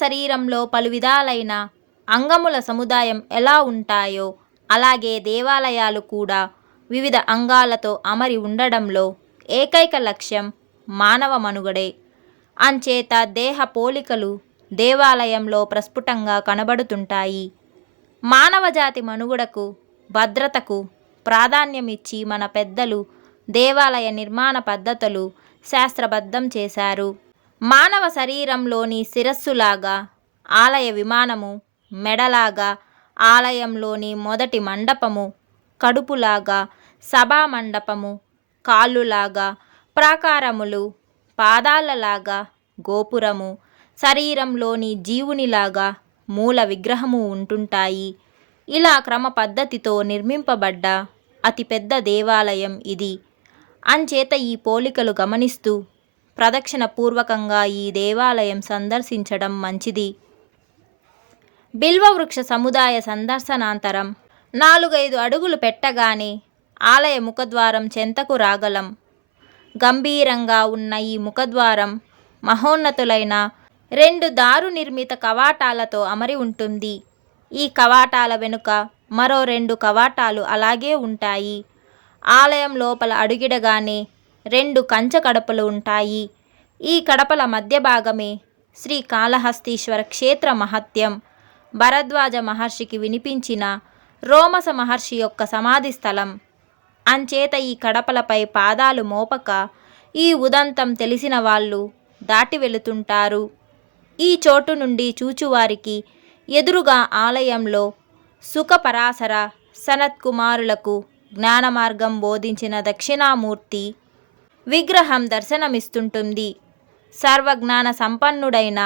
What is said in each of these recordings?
శరీరంలో పలు విధాలైన అంగముల సముదాయం ఎలా ఉంటాయో అలాగే దేవాలయాలు కూడా వివిధ అంగాలతో అమరి ఉండడంలో ఏకైక లక్ష్యం మానవ మనుగడే. అంచేత దేహ పోలికలు దేవాలయంలో ప్రస్ఫుటంగా కనబడుతుంటాయి. మానవజాతి మనుగడకు, భద్రతకు ప్రాధాన్యమిచ్చి మన పెద్దలు దేవాలయ నిర్మాణ పద్ధతులు శాస్త్రబద్ధం చేశారు. మానవ శరీరంలోని శిరస్సులాగా ఆలయ విమానము, మెడలాగా ఆలయంలోని మొదటి మండపము, కడుపులాగా సభా మండపము, కాళ్ళులాగా ప్రాకారములు, పాదాలలాగా గోపురము, శరీరంలోని జీవునిలాగా మూల విగ్రహము ఉంటుంటాయి. ఇలా క్రమ పద్ధతితో నిర్మింపబడ్డ అతిపెద్ద దేవాలయం ఇది. అంచేత ఈ పోలికలు గమనిస్తూ ప్రదక్షిణ పూర్వకంగా ఈ దేవాలయం సందర్శించడం మంచిది. బిల్వవృక్ష సముదాయ సందర్శనాంతరం 4-5 అడుగులు పెట్టగానే ఆలయ ముఖద్వారం చెంతకు రాగలం. గంభీరంగా ఉన్న ఈ ముఖద్వారం మహోన్నతులైన 2 దారు నిర్మిత కవాటాలతో అమరి ఉంటుంది. ఈ కవాటాల వెనుక మరో 2 కవాటాలు అలాగే ఉంటాయి. ఆలయం లోపల అడుగిడగానే 2 కంచె కడపలు ఉంటాయి. ఈ కడపల మధ్య భాగమే శ్రీకాళహస్తీశ్వర క్షేత్ర మహత్యం భరద్వాజ మహర్షికి వినిపించిన రోమస మహర్షి యొక్క సమాధి స్థలం. అంచేత ఈ కడపలపై పాదాలు మోపక ఈ ఉదంతం తెలిసిన వాళ్ళు దాటి వెళుతుంటారు. ఈ చోటు నుండి చూచువారికి ఎదురుగా ఆలయంలో సుఖపరాశర సనత్కుమారులకు జ్ఞానమార్గం బోధించిన దక్షిణామూర్తి విగ్రహం దర్శనమిస్తుంటుంది. సర్వజ్ఞాన సంపన్నుడైన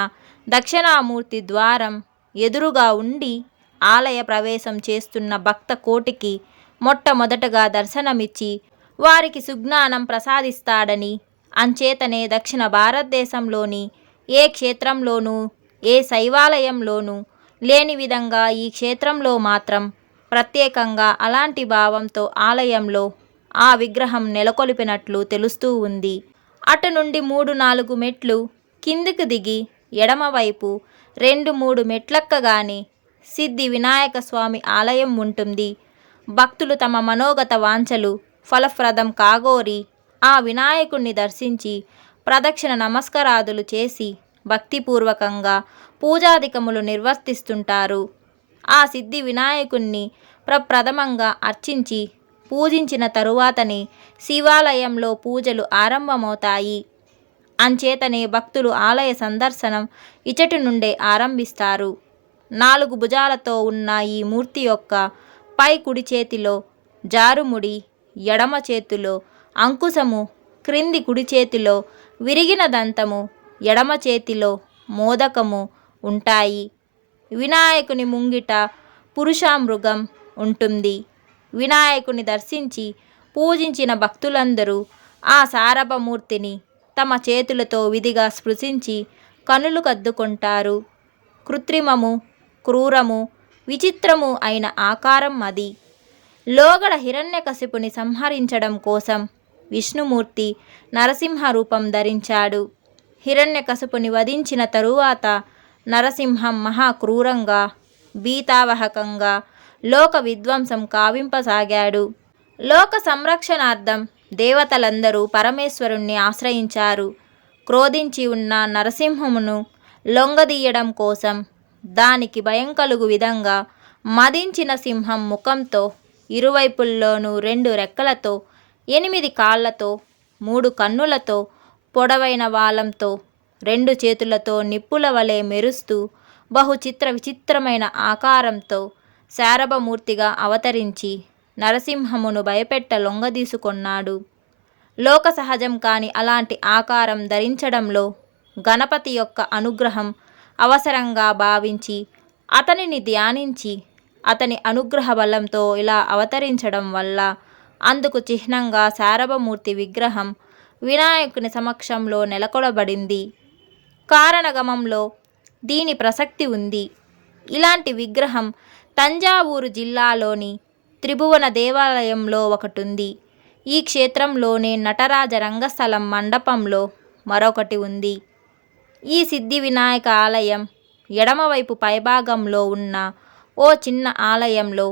దక్షిణామూర్తి ద్వారం ఎదురుగా ఉండి ఆలయ ప్రవేశం చేస్తున్న భక్త కోటికి మొట్టమొదటగా దర్శనమిచ్చి వారికి సుజ్ఞానం ప్రసాదిస్తాడని, అంచేతనే దక్షిణ భారతదేశంలోని ఏ క్షేత్రంలోనూ ఏ శైవాలయంలోనూ లేని విధంగా ఈ క్షేత్రంలో మాత్రం ప్రత్యేకంగా అలాంటి భావంతో ఆలయంలో ఆ విగ్రహం నెలకొల్పినట్లు తెలుస్తూ ఉంది. అటు నుండి 3-4 మెట్లు కిందికి దిగి ఎడమవైపు 2-3 మెట్లెక్కగానే సిద్ధి వినాయక స్వామి ఆలయం ఉంటుంది. భక్తులు తమ మనోగత వాంఛలు ఫలప్రదం కాగోరి ఆ వినాయకుణ్ణి దర్శించి ప్రదక్షిణ నమస్కారాదులు చేసి భక్తిపూర్వకంగా పూజాధికములు నిర్వర్తిస్తుంటారు. ఆ సిద్ధి వినాయకుణ్ణి ప్రప్రథమంగా అర్చించి పూజించిన తరువాతనే శివాలయంలో పూజలు ఆరంభమవుతాయి. అంచేతనే భక్తులు ఆలయ సందర్శనం ఇచటి నుండే ఆరంభిస్తారు. 4 భుజాలతో ఉన్న ఈ మూర్తి యొక్క పై కుడి చేతిలో జారుముడి, ఎడమ చేతిలో అంకుశము, క్రింది కుడి చేతిలో విరిగిన దంతము, ఎడమ చేతిలో మోదకము ఉంటాయి. వినాయకుని ముంగిట పురుషమృగం ఉంటుంది. వినాయకుని దర్శించి పూజించిన భక్తులందరూ ఆ శారభమూర్తిని తమ చేతులతో విధిగా స్పృశించి కనులు కద్దుకుంటారు. కృత్రిమము, క్రూరము, విచిత్రము అయిన ఆకారం అది. లోగడ హిరణ్యకశిపుని సంహరించడం కోసం విష్ణుమూర్తి నరసింహ రూపం ధరించాడు. హిరణ్యకశిపుని వధించిన తరువాత నరసింహం మహాక్రూరంగా, భీతావహకంగా లోక విధ్వంసం కావింపసాగాడు. లోక సంరక్షణార్థం దేవతలందరూ పరమేశ్వరుణ్ణి ఆశ్రయించారు. క్రోధించి ఉన్న నరసింహమును లొంగదీయడం కోసం దానికి భయం కలుగు విధంగా మదించిన సింహం ముఖంతో, ఇరువైపుల్లోనూ 2 రెక్కలతో, 8 కాళ్లతో, 3 కన్నులతో, పొడవైన వాలంతో, 2 చేతులతో నిప్పుల వలె మెరుస్తూ బహుచిత్ర విచిత్రమైన ఆకారంతో శారభమూర్తిగా అవతరించి నరసింహమును భయపెట్ట లొంగదీసుకొన్నాడు. లోక సహజం కాని అలాంటి ఆకారం ధరించడంలో గణపతి యొక్క అనుగ్రహం అవసరంగా భావించి అతనిని ధ్యానించి అతని అనుగ్రహ బలంతో ఇలా అవతరించడం వల్ల అందుకు చిహ్నంగా శారభమూర్తి విగ్రహం వినాయకుని సమక్షంలో నెలకొలబడింది. కారణగమంలో దీని ప్రసక్తి ఉంది. ఇలాంటి విగ్రహం తంజావూరు జిల్లాలోని త్రిభువన దేవాలయంలో ఒకటుంది. ఈ క్షేత్రంలోనే నటరాజ రంగస్థలం మండపంలో మరొకటి ఉంది. ఈ సిద్ధి వినాయక ఆలయం ఎడమవైపు పైభాగంలో ఉన్న ఓ చిన్న ఆలయంలో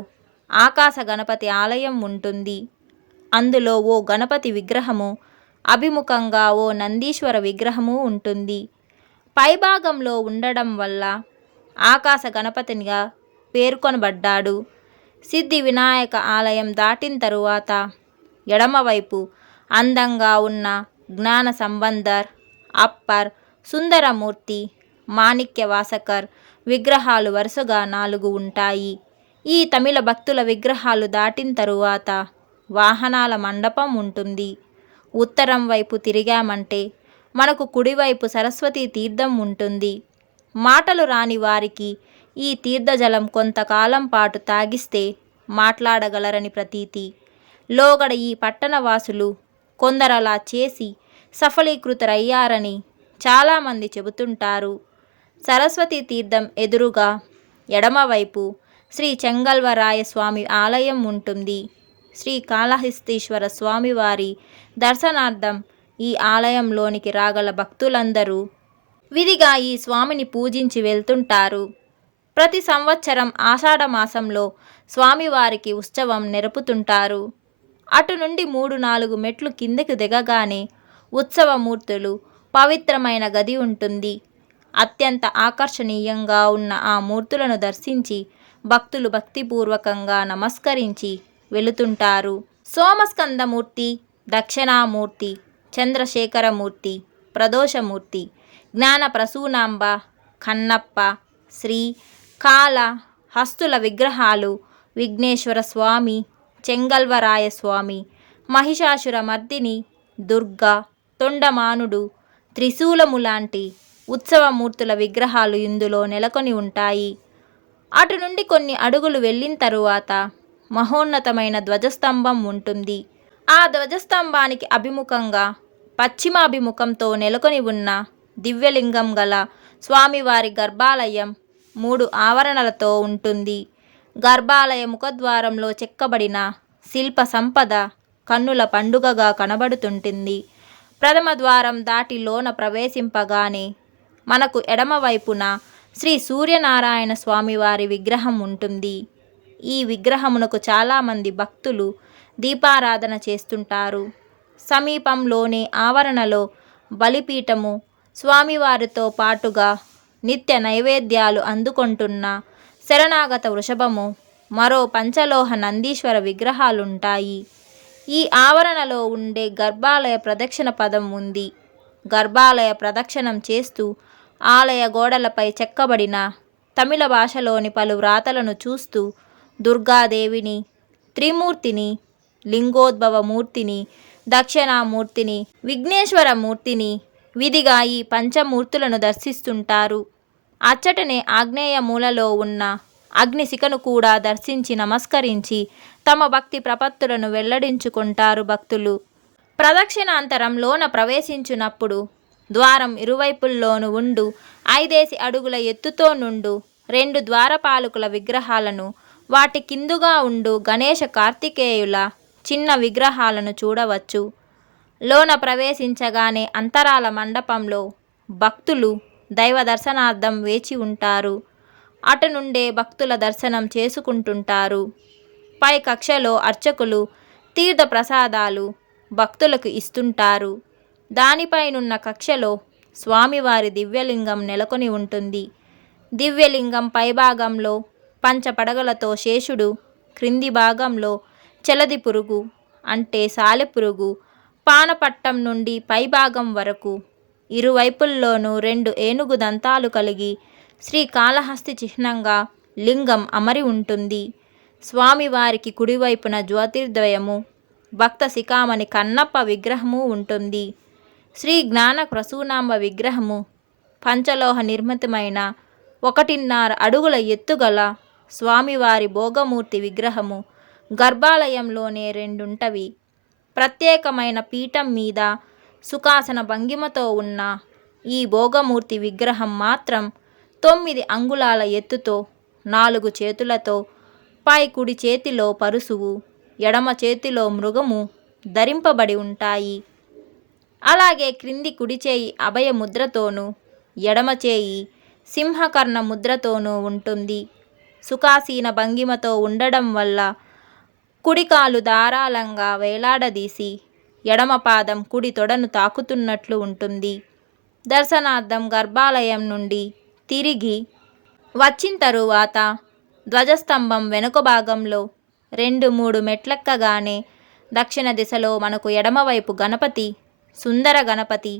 ఆకాశ గణపతి ఆలయం ఉంటుంది. అందులో ఓ గణపతి విగ్రహము, అభిముఖంగా ఓ నందీశ్వర విగ్రహము ఉంటుంది. పైభాగంలో ఉండడం వల్ల ఆకాశ గణపతినిగా పేర్కొనబడ్డాడు. సిద్ధి వినాయక ఆలయం దాటిన తరువాత ఎడమవైపు అందంగా ఉన్న జ్ఞాన సంబంధర్, అప్పర్, సుందరమూర్తి, మాణిక్య వాసకర్ విగ్రహాలు వరుసగా 4 ఉంటాయి. ఈ తమిళ భక్తుల విగ్రహాలు దాటిన తరువాత వాహనాల మండపం ఉంటుంది. ఉత్తరం వైపు తిరిగామంటే మనకు కుడివైపు సరస్వతీ తీర్థం ఉంటుంది. మాటలు రాని వారికి ఈ తీర్థజలం కొంతకాలం పాటు తాగిస్తే మాట్లాడగలరని ప్రతీతి. లోగడ ఈ పట్టణవాసులు కొందరలా చేసి సఫలీకృతులయ్యారని చాలామంది చెబుతుంటారు. సరస్వతీ తీర్థం ఎదురుగా ఎడమవైపు శ్రీ చెంగల్వరాయ స్వామి ఆలయం ఉంటుంది. శ్రీ కాళహస్తీశ్వర స్వామివారి దర్శనార్థం ఈ ఆలయంలోనికి రాగల భక్తులందరూ విధిగా ఈ స్వామిని పూజించి వెళ్తుంటారు. ప్రతి సంవత్సరం ఆషాఢ మాసంలో స్వామివారికి ఉత్సవం నెరుపుతుంటారు. అటు నుండి 3-4 మెట్లు కిందకు దిగగానే ఉత్సవమూర్తులు పవిత్రమైన గది ఉంటుంది. అత్యంత ఆకర్షణీయంగా ఉన్న ఆ మూర్తులను దర్శించి భక్తులు భక్తిపూర్వకంగా నమస్కరించి వెళుతుంటారు. సోమస్కందమూర్తి, దక్షిణామూర్తి, చంద్రశేఖరమూర్తి, ప్రదోషమూర్తి, జ్ఞాన ప్రసూనాంబ, కన్నప్ప, శ్రీ కాళ హస్తుల విగ్రహాలు విఘ్నేశ్వర స్వామి, చెంగల్వరాయ స్వామి, మహిషాసుర మర్దిని, దుర్గా, తొండమానుడు, త్రిశూలము లాంటి ఉత్సవమూర్తుల విగ్రహాలు ఇందులో నెలకొని ఉంటాయి. అటు నుండి కొన్ని అడుగులు వెళ్ళిన తరువాత మహోన్నతమైన ధ్వజస్తంభం ఉంటుంది. ఆ ధ్వజస్తంభానికి అభిముఖంగా పశ్చిమాభిముఖంతో నెలకొని ఉన్న దివ్యలింగం గల స్వామివారి గర్భాలయం 3 ఆవరణలతో ఉంటుంది. గర్భాలయ ముఖద్వారంలో చెక్కబడిన శిల్ప సంపద కన్నుల పండుగగా కనబడుతుంటుంది. ప్రథమ ద్వారం దాటి లోన ప్రవేశింపగానే మనకు ఎడమవైపున శ్రీ సూర్యనారాయణ స్వామివారి విగ్రహం ఉంటుంది. ఈ విగ్రహమునకు చాలామంది భక్తులు దీపారాధన చేస్తుంటారు. సమీపంలోనే ఆవరణలో బలిపీఠము, స్వామివారితో పాటుగా నిత్య నైవేద్యాలు అందుకుంటున్న శరణాగత వృషభము, మరో పంచలోహ నందీశ్వర విగ్రహాలుంటాయి. ఈ ఆవరణలో ఉండే గర్భాలయ ప్రదక్షిణ పదం ఉంది. గర్భాలయ ప్రదక్షిణం చేస్తూ ఆలయ గోడలపై చెక్కబడిన తమిళ భాషలోని పలు వ్రాతలను చూస్తూ దుర్గాదేవిని, త్రిమూర్తిని, లింగోద్భవమూర్తిని, దక్షిణామూర్తిని, విఘ్నేశ్వరమూర్తిని విధిగా ఈ పంచమూర్తులను దర్శిస్తుంటారు. అచ్చటనే ఆగ్నేయ మూలలో ఉన్న అగ్నిశిఖను కూడా దర్శించి నమస్కరించి తమ భక్తి ప్రపత్తులను వెల్లడించుకుంటారు భక్తులు. ప్రదక్షిణాంతరం లోన ప్రవేశించినప్పుడు ద్వారం ఇరువైపుల్లోనూ ఉండు 5 అడుగుల ఎత్తుతో నుండు 2 ద్వారపాలకుల విగ్రహాలను, వాటి కిందుగా ఉండు గణేశ కార్తికేయుల చిన్న విగ్రహాలను చూడవచ్చు. లోన ప్రవేశించగానే అంతరాల మండపంలో భక్తులు దైవ దర్శనార్థం వేచి ఉంటారు. అటు నుండే భక్తుల దర్శనం చేసుకుంటుంటారు. పై కక్షలో అర్చకులు తీర్థ ప్రసాదాలు భక్తులకు ఇస్తుంటారు. దానిపైనున్న కక్షలో స్వామివారి దివ్యలింగం నెలకొని ఉంటుంది. దివ్యలింగం పైభాగంలో పంచపడగలతో శేషుడు, క్రింది భాగంలో చలది పురుగు అంటే సాలెపురుగు, పానపట్టం నుండి పైభాగం వరకు ఇరువైపుల్లోనూ 2 ఏనుగు దంతాలు కలిగి శ్రీకాళహస్తి చిహ్నంగా లింగం అమరి ఉంటుంది. స్వామివారికి కుడివైపున జ్యోతిర్ద్వయము, భక్త శిఖామణి కన్నప్ప విగ్రహము ఉంటుంది. శ్రీ జ్ఞాన ప్రసూనాంబ విగ్రహము పంచలోహ నిర్మితమైన 1.5 అడుగుల ఎత్తుగల స్వామివారి భోగమూర్తి విగ్రహము గర్భాలయంలోనే 2 ఉంటవి. ప్రత్యేకమైన పీఠం మీద సుఖాసన భంగిమతో ఉన్న ఈ భోగమూర్తి విగ్రహం మాత్రం 9 అంగుళాల ఎత్తుతో 4 చేతులతో, పై కుడి చేతిలో పరుశువు, ఎడమ చేతిలో మృగము ధరింపబడి ఉంటాయి. అలాగే క్రింది కుడి చేయి అభయ ముద్రతోనూ, ఎడమ చేయి సింహకర్ణ ముద్రతోనూ ఉంటుంది. సుఖాసీన భంగిమతో ఉండడం వల్ల కుడికాలు ధారాళంగా వేలాడదీసి ఎడమ పాదం కుడి తొడను తాకుతున్నట్లు ఉంటుంది. దర్శనార్థం గర్భాలయం నుండి తిరిగి వచ్చిన తరువాత ధ్వజస్తంభం వెనుక భాగంలో 2-3 మెట్లెక్కగానే దక్షిణ దిశలో మనకు ఎడమవైపు గణపతి, సుందర గణపతి,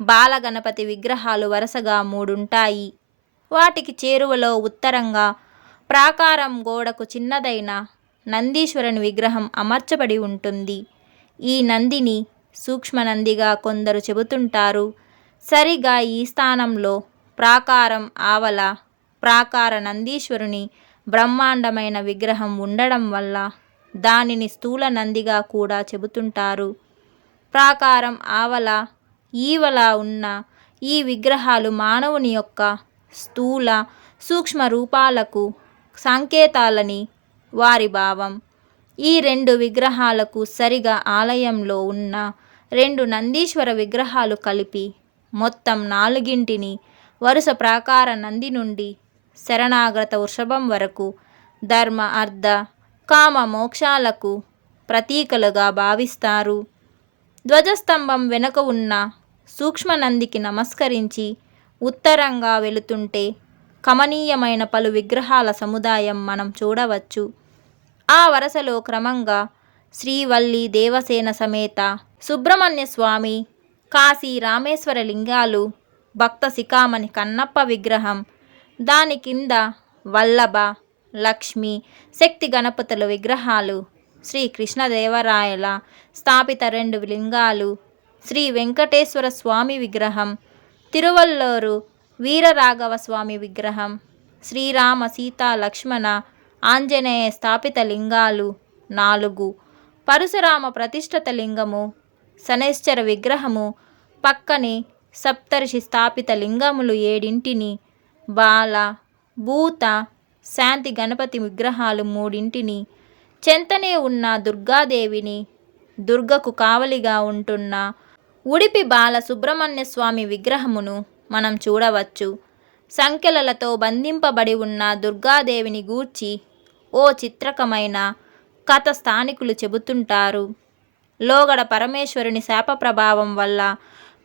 బాల గణపతి విగ్రహాలు వరుసగా 3 ఉంటాయి. వాటికి చేరువలో ఉత్తరంగా ప్రాకారం గోడకు చిన్నదైన నందీశ్వరుని విగ్రహం అమర్చబడి ఉంటుంది. ఈ నందిని సూక్ష్మ నందిగా కొందరు చెబుతుంటారు. సరిగా ఈ స్థానంలో ప్రాకారం ఆవల ప్రాకార నందీశ్వరుని బ్రహ్మాండమైన విగ్రహం ఉండడం వల్ల దానిని స్థూల నందిగా కూడా చెబుతుంటారు. ప్రాకారం ఆవల ఈవల ఉన్న ఈ విగ్రహాలు మానవుని యొక్క స్థూల సూక్ష్మ రూపాలకు సంకేతాలని వారి భావం. ఈ 2 విగ్రహాలకు సరిగా ఆలయంలో ఉన్న 2 నందీశ్వర విగ్రహాలు కలిపి మొత్తం 4ంటిని వరుస ప్రాకార నంది నుండి శరణాగత వృషభం వరకు ధర్మ, అర్థ, కామ మోక్షాలకు ప్రతీకలుగా భావిస్తారు. ధ్వజస్తంభం వెనుక ఉన్న సూక్ష్మ నందికి నమస్కరించి ఉత్తరంగా వెళుతుంటే కమనీయమైన పలు విగ్రహాల సముదాయం మనం చూడవచ్చు. ఆ వరుసలో క్రమంగా శ్రీవల్లి దేవసేన సమేత సుబ్రహ్మణ్య స్వామి, కాశీ రామేశ్వర లింగాలు, భక్త శిఖామణి కన్నప్ప విగ్రహం, దాని కింద వల్లభ, లక్ష్మి, శక్తి గణపతుల విగ్రహాలు, శ్రీ కృష్ణదేవరాయల స్థాపిత 2 లింగాలు, శ్రీ వెంకటేశ్వర స్వామి విగ్రహం, తిరువల్లూరు వీరరాఘవ స్వామి విగ్రహం, శ్రీరామ సీతా లక్ష్మణ ఆంజనేయ స్థాపిత లింగాలు 4, పరశురామ ప్రతిష్ఠిత లింగము, శనైశ్చర విగ్రహము, పక్కనే సప్తర్షి స్థాపిత లింగములు 7ంటిని, బాల, భూత, శాంతి గణపతి విగ్రహాలు 3ంటిని, చెంతనే ఉన్న దుర్గాదేవిని, దుర్గకు కావలిగా ఉంటున్న ఉడిపి బాల సుబ్రహ్మణ్య స్వామి విగ్రహమును మనం చూడవచ్చు. సంకెలలతో బంధింపబడి ఉన్న దుర్గాదేవిని గూర్చి ఓ చిత్రకమైన కథ స్థానికులు చెబుతుంటారు. లోగడ పరమేశ్వరుని శాప ప్రభావం వల్ల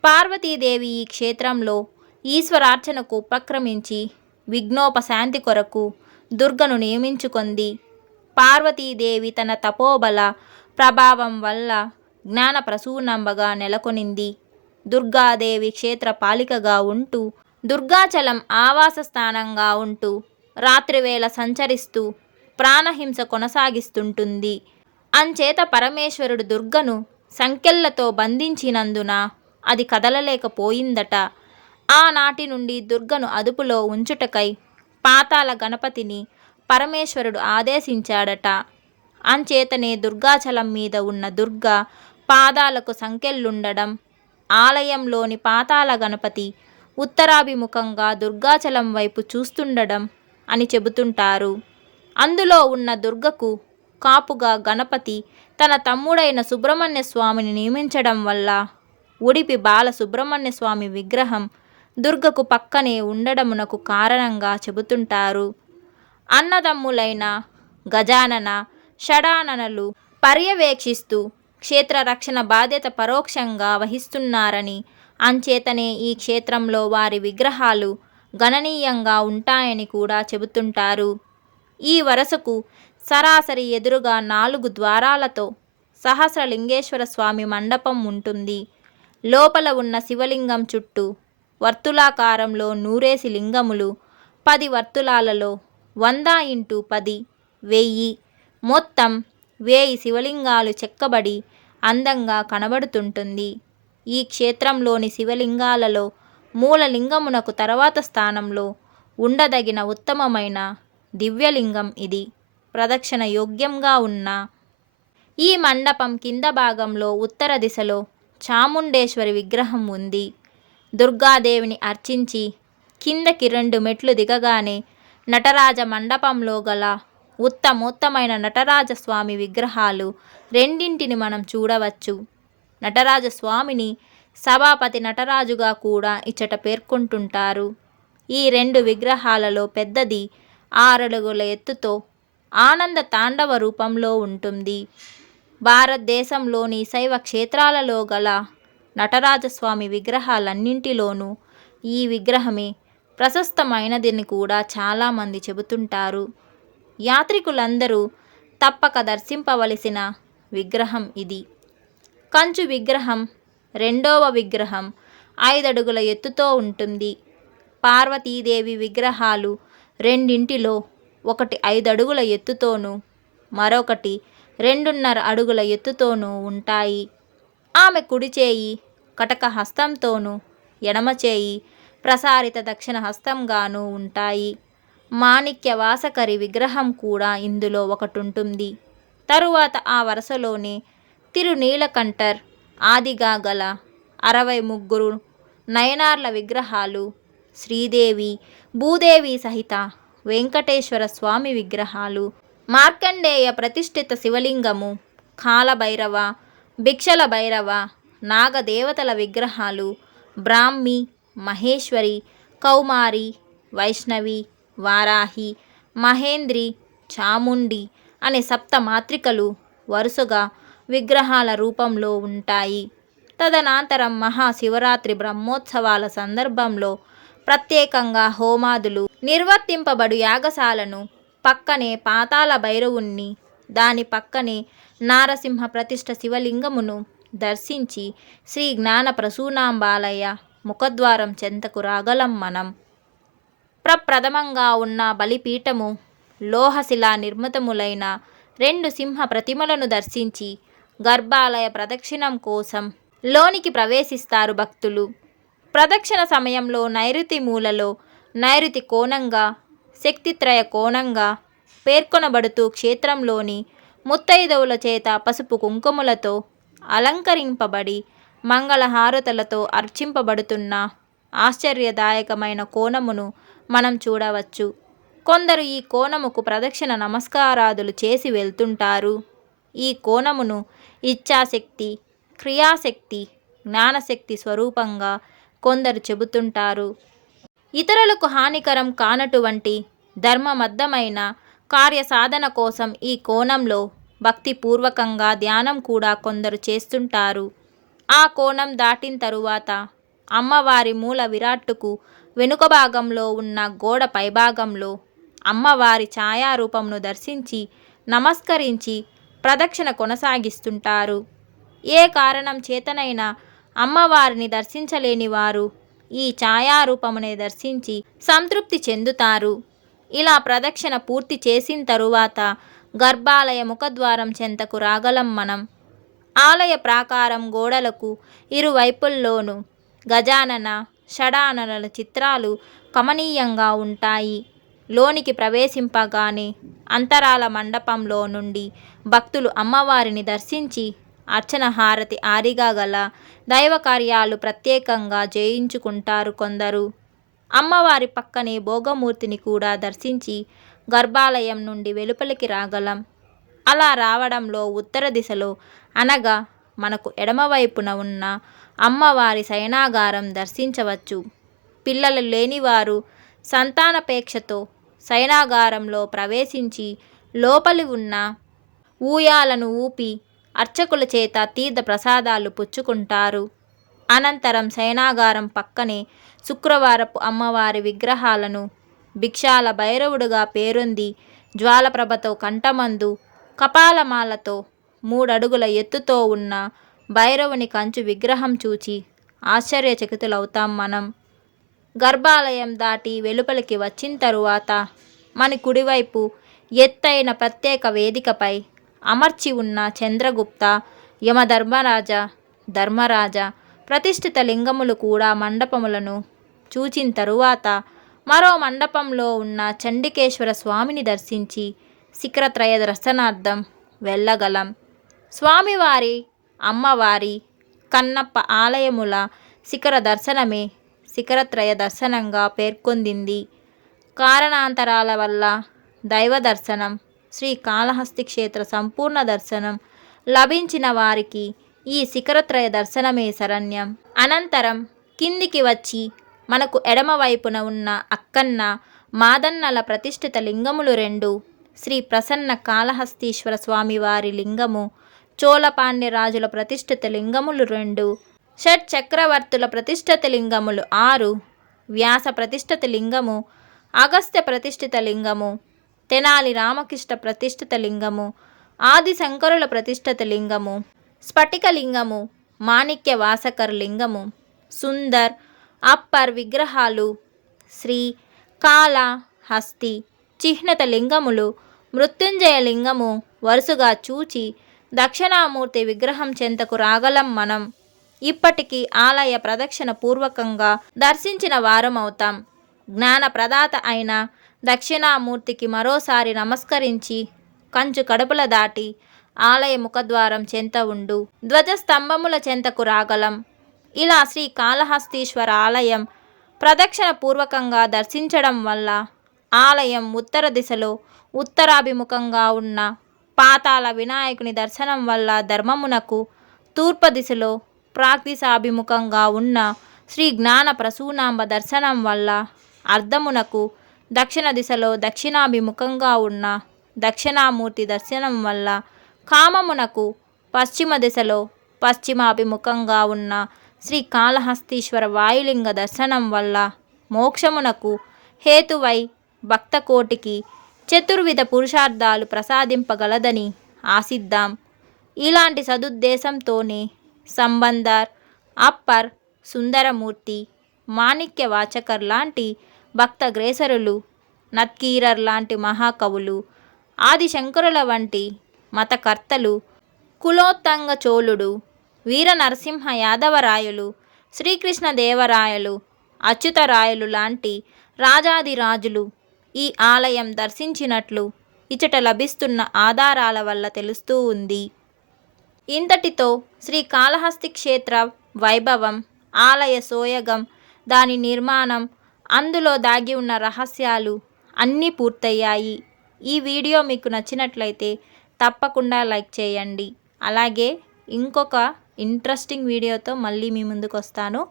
పార్వతీదేవి ఈ క్షేత్రంలో ఈశ్వరార్చనకు ఉపక్రమించి విఘ్నోపశాంతి కొరకు దుర్గను నియమించుకొంది. పార్వతీదేవి తన తపోబల ప్రభావం వల్ల జ్ఞాన ప్రసూనంబగా నెలకొనింది. దుర్గాదేవి క్షేత్ర పాలికగా ఉంటూ, దుర్గాచలం ఆవాస స్థానంగా ఉంటూ, రాత్రివేళ సంచరిస్తూ ప్రాణహింస కొనసాగిస్తుంటుంది. అంచేత పరమేశ్వరుడు దుర్గను సంకెళ్లతో బంధించినందున అది కదలలేకపోయిందట. ఆనాటి నుండి దుర్గను అదుపులో ఉంచుటకై పాతాళ గణపతిని పరమేశ్వరుడు ఆదేశించాడట. అంచేతనే దుర్గాచలం మీద ఉన్న దుర్గ పాదాలకు సంకెళ్లుండడం, ఆలయంలోని పాతాళ గణపతి ఉత్తరాభిముఖంగా దుర్గాచలం వైపు చూస్తుండడం అని చెబుతుంటారు. అందులో ఉన్న దుర్గకు కాపుగా గణపతి తన తమ్ముడైన సుబ్రహ్మణ్య స్వామిని నియమించడం వల్ల ఉడిపి బాల సుబ్రహ్మణ్య స్వామి విగ్రహం దుర్గకు పక్కనే ఉండడమునకు కారణంగా చెబుతుంటారు. అన్నదమ్ములైన గజానన, షడాననలు పర్యవేక్షిస్తూ క్షేత్ర రక్షణ బాధ్యత పరోక్షంగా వహిస్తున్నారని, అంచేతనే ఈ క్షేత్రంలో వారి విగ్రహాలు గణనీయంగా ఉంటాయని కూడా చెబుతుంటారు. ఈ వరసకు సరాసరి ఎదురుగా 4 ద్వారాలతో సహస్రలింగేశ్వర స్వామి మండపం ఉంటుంది. లోపల ఉన్న శివలింగం చుట్టూ వర్తులాకారంలో 100 లింగములు, 10 వర్తులాలలో 100x10 1000, మొత్తం 1000 శివలింగాలు చెక్కబడి అందంగా కనబడుతుంటుంది. ఈ క్షేత్రంలోని శివలింగాలలో మూలలింగమునకు తర్వాత స్థానంలో ఉండదగిన ఉత్తమమైన దివ్యలింగం ఇది. ప్రదక్షిణ యోగ్యంగా ఉన్న ఈ మండపం కింద భాగంలో ఉత్తర దిశలో చాముండేశ్వరి విగ్రహం ఉంది. దుర్గాదేవిని అర్చించి కిందకి 2 మెట్లు దిగగానే నటరాజ మండపంలో గల ఉత్తమోత్తమైన నటరాజస్వామి విగ్రహాలు 2ంటిని మనం చూడవచ్చు. నటరాజస్వామిని సభాపతి నటరాజుగా కూడా ఇచ్చట పేర్కొంటుంటారు. ఈ 2 విగ్రహాలలో పెద్దది 6 అడుగుల ఎత్తుతో ఆనంద తాండవ రూపంలో ఉంటుంది. భారతదేశంలోని శైవ క్షేత్రాలలో గల నటరాజస్వామి విగ్రహాలన్నింటిలోనూ ఈ విగ్రహమే ప్రశస్తమైనదని కూడా చాలామంది చెబుతుంటారు. యాత్రికులందరూ తప్పక దర్శింపవలసిన విగ్రహం ఇది. కంచు విగ్రహం రెండవ విగ్రహం 5 అడుగుల ఎత్తుతో ఉంటుంది. పార్వతీదేవి విగ్రహాలు రెండింటిలో ఒకటి 5 అడుగుల ఎత్తుతోనూ మరొకటి 2.5 అడుగుల ఎత్తుతోనూ ఉంటాయి. ఆమె కుడి చేయి కటక హస్తంతోనూ ఎడమ చేయి ప్రసారిత దక్షిణ హస్తంగానూ ఉంటాయి. మాణిక్య వాసకరి విగ్రహం కూడా ఇందులో ఒకటుంటుంది. తరువాత ఆ వరుసలోనే తిరునీలకంఠర్ ఆదిగా గల 63 నయనార్ల విగ్రహాలు, శ్రీదేవి భూదేవి సహిత వెంకటేశ్వర స్వామి విగ్రహాలు, మార్కండేయ ప్రతిష్ఠిత శివలింగము, కాలభైరవ, భిక్షల భైరవ, నాగదేవతల విగ్రహాలు, బ్రాహ్మి, మహేశ్వరి, కౌమారి, వైష్ణవి, వారాహి, మహేంద్రి, చాముండి అనే 7 మాత్రికలు వరుసగా విగ్రహాల రూపంలో ఉంటాయి. తదనంతరం మహాశివరాత్రి బ్రహ్మోత్సవాల సందర్భంలో ప్రత్యేకంగా హోమాదులు నిర్వర్తింపబడు యాగశాలను, పక్కనే పాతాళ భైరవుణ్ణి, దాని పక్కనే నారసింహ ప్రతిష్ఠ శివలింగమును దర్శించి శ్రీ జ్ఞాన ప్రసూనాంబాలయ ముఖద్వారం చెంతకు రాగలం మనం. ప్రప్రథమంగా ఉన్న బలిపీఠము, లోహశిలా నిర్మితములైన 2 సింహ ప్రతిమలను దర్శించి గర్భాలయ ప్రదక్షిణం కోసం లోనికి ప్రవేశిస్తారు భక్తులు. ప్రదక్షిణ సమయంలో నైరుతి మూలలో నైరుతి కోణంగా, శక్తిత్రయ కోణంగా పేర్కొనబడుతూ క్షేత్రంలోని ముత్తైదువుల చేత పసుపు కుంకుమలతో అలంకరింపబడి మంగళహారతులతో అర్చింపబడుతున్న ఆశ్చర్యదాయకమైన కోణమును మనం చూడవచ్చు. కొందరు ఈ కోణముకు ప్రదక్షిణ నమస్కారాదులు చేసి వెళ్తుంటారు. ఈ కోణమును ఇచ్ఛాశక్తి, క్రియాశక్తి, జ్ఞానశక్తి స్వరూపంగా కొందరు చెబుతుంటారు. ఇతరులకు హానికరం కానటువంటి ధర్మబద్ధమైన కార్యసాధన కోసం ఈ కోణంలో భక్తిపూర్వకంగా ధ్యానం కూడా కొందరు చేస్తుంటారు. ఆ కోణం దాటిన తరువాత అమ్మవారి మూల విరాట్టుకు వెనుక భాగంలో ఉన్న గోడ పైభాగంలో అమ్మవారి ఛాయారూపంను దర్శించి నమస్కరించి ప్రదక్షిణ కొనసాగిస్తుంటారు. ఏ కారణం చేతనైనా అమ్మవారిని దర్శించలేని వారు ఈ ఛాయారూపమునే దర్శించి సంతృప్తి చెందుతారు. ఇలా ప్రదక్షిణ పూర్తి చేసిన తరువాత గర్భాలయ ముఖద్వారం చెంతకు రాగలం మనం. ఆలయ ప్రాకారం గోడలకు ఇరువైపుల్లోనూ గజానన, షడాననుల చిత్రాలు కమనీయంగా ఉంటాయి. లోనికి ప్రవేశింపగానే అంతరాల మండపంలో నుండి భక్తులు అమ్మవారిని దర్శించి అర్చన హారతి ఆరిగా గల దైవ కార్యాలు ప్రత్యేకంగా చేయించుకుంటారు కొందరు. అమ్మవారి పక్కనే భోగమూర్తిని కూడా దర్శించి గర్భాలయం నుండి వెలుపలికి రాగలం. అలా రావడంలో ఉత్తర దిశలో అనగా మనకు ఎడమవైపున ఉన్న అమ్మవారి శయనాగారం దర్శించవచ్చు. పిల్లలు లేనివారు సంతానపేక్షతో శయనాగారంలో ప్రవేశించి లోపలి ఉన్న ఊయాలను ఊపి అర్చకుల చేత తీర్థ ప్రసాదాలు పుచ్చుకుంటారు. అనంతరం శయనాగారం పక్కనే శుక్రవారపు అమ్మవారి విగ్రహాలను భిక్షాల భైరవుడుగా పేరొంది జ్వాలప్రభతో కంఠమందు కపాలమాలతో 3 అడుగుల ఎత్తుతో ఉన్న భైరవుని కంచు విగ్రహం చూచి ఆశ్చర్యచకితులవుతాం మనం. గర్భాలయం దాటి వెలుపలికి వచ్చిన తరువాత మన కుడివైపు ఎత్తైన ప్రత్యేక వేదికపై అమర్చి ఉన్న చంద్రగుప్త, యమధర్మరాజ, ధర్మరాజ ప్రతిష్ఠిత లింగములు కూడా మండపములను చూచిన తరువాత మరో మండపంలో ఉన్న చండికేశ్వర స్వామిని దర్శించి శిఖరత్రయ దర్శనార్థం వెళ్ళగలం. స్వామివారి, అమ్మవారి, కన్నప్ప ఆలయముల శిఖర దర్శనమే శిఖరత్రయ దర్శనంగా పేర్కొందింది. కారణాంతరాల వల్ల దైవ దర్శనం, శ్రీకాళహస్తి క్షేత్ర సంపూర్ణ దర్శనం లభించిన వారికి ఈ శిఖరత్రయ దర్శనమే శరణ్యం. అనంతరం కిందికి వచ్చి మనకు ఎడమవైపున ఉన్న అక్కన్న మాదన్నల ప్రతిష్ఠిత లింగములు 2, శ్రీ ప్రసన్న కాళహస్తీశ్వర స్వామివారి లింగము, చోళపాండ్య రాజుల ప్రతిష్ఠిత లింగములు 2, షట్ చక్రవర్తుల ప్రతిష్ఠిత లింగములు 6, వ్యాస ప్రతిష్ఠిత లింగము, అగస్త్య ప్రతిష్ఠిత లింగము, తెనాలి రామకృష్ణ ప్రతిష్ఠిత లింగము, ఆది శంకరుల ప్రతిష్ఠిత లింగము, స్ఫటిక లింగము, మాణిక్య వాసకర్ లింగము, సుందర్ అప్పర్ విగ్రహాలు, శ్రీ కాళహస్తి చిహ్నిత లింగములు, మృత్యుంజయ లింగము వరుసగా చూచి దక్షిణామూర్తి విగ్రహం చెంతకు రాగలం మనం. ఇప్పటికీ ఆలయ ప్రదక్షిణ పూర్వకంగా దర్శించిన వారం అవుతాం. జ్ఞాన ప్రదాత అయిన దక్షిణామూర్తికి మరోసారి నమస్కరించి కంచు కడుపుల దాటి ఆలయ ముఖద్వారం చెంత ఉండు ధ్వజస్తంభముల చెంతకు రాగలం. ఇలా శ్రీ కాళహస్తీశ్వర ఆలయం ప్రదక్షిణ పూర్వకంగా దర్శించడం వల్ల ఆలయం ఉత్తర దిశలో ఉత్తరాభిముఖంగా ఉన్న పాతాళ వినాయకుని దర్శనం వల్ల ధర్మమునకు, తూర్పు దిశలో ప్రాగ్దిశాభిముఖంగా ఉన్న శ్రీ జ్ఞాన ప్రసూనాంబ దర్శనం వల్ల అర్ధమునకు, దక్షిణ దిశలో దక్షిణాభిముఖంగా ఉన్న దక్షిణామూర్తి దర్శనం వల్ల కామమునకు, పశ్చిమ దిశలో పశ్చిమాభిముఖంగా ఉన్న శ్రీ కాళహస్తీశ్వర వాయులింగ దర్శనం వల్ల మోక్షమునకు హేతువై భక్తకోటికి చతుర్విధ పురుషార్థాలు ప్రసాదింపగలదని ఆశిద్దాం. ఇలాంటి సదుద్దేశంతోనే సంబందర్, అప్పర్, సుందరమూర్తి, మాణిక్య వాచకర్ లాంటి భక్తగ్రేసరులు, నత్కీరర్ లాంటి మహాకవులు, ఆదిశంకరుల వంటి మతకర్తలు, కులోత్తంగ చోళుడు, వీర నరసింహ యాదవరాయలు, శ్రీకృష్ణదేవరాయలు, అచ్యుతరాయలు లాంటి రాజాదిరాజులు ఈ ఆలయం దర్శించినట్లు ఇచట లభిస్తున్న ఆధారాల వల్ల తెలుస్తూ ఉంది. ఇంతటితో శ్రీ కాళహస్తి క్షేత్ర వైభవం, ఆలయ సోయగం, దాని నిర్మాణం, అందులో దాగి ఉన్న రహస్యాలు అన్నీ పూర్తయ్యాయి. ఈ వీడియో మీకు నచ్చినట్లయితే తప్పకుండా లైక్ చేయండి. అలాగే ఇంకొక ఇంట్రెస్టింగ్ వీడియోతో మళ్ళీ మీ ముందుకు వస్తాను.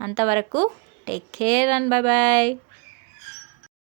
అంతవరకు take care and bye bye.